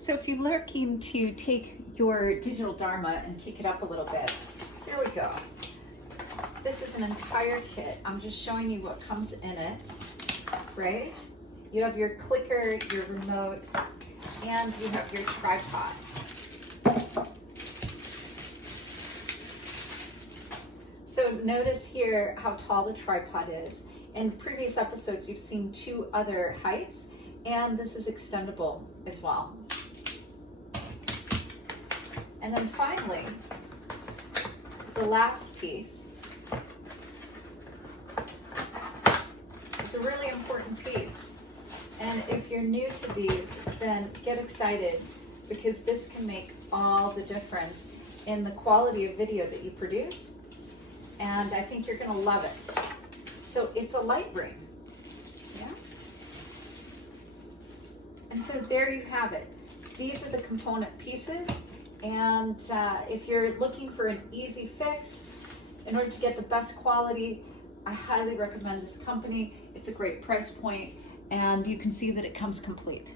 So if you're looking to take your digital Dharma and kick it up a little bit, here we go. This is an entire kit. I'm just showing you what comes in it, right? You have your clicker, your remote, and you have your tripod. So notice here how tall the tripod is. In previous episodes, you've seen two other heights, and this is extendable as well. And then finally, the last piece is a really important piece. And if you're new to these, then get excited because this can make all the difference in the quality of video that you produce. And I think you're gonna love it. So it's a light ring, yeah? And so there you have it. These are the component pieces. And if you're looking for an easy fix, in order to get the best quality, I highly recommend this company. It's a great price point, and you can see that it comes complete.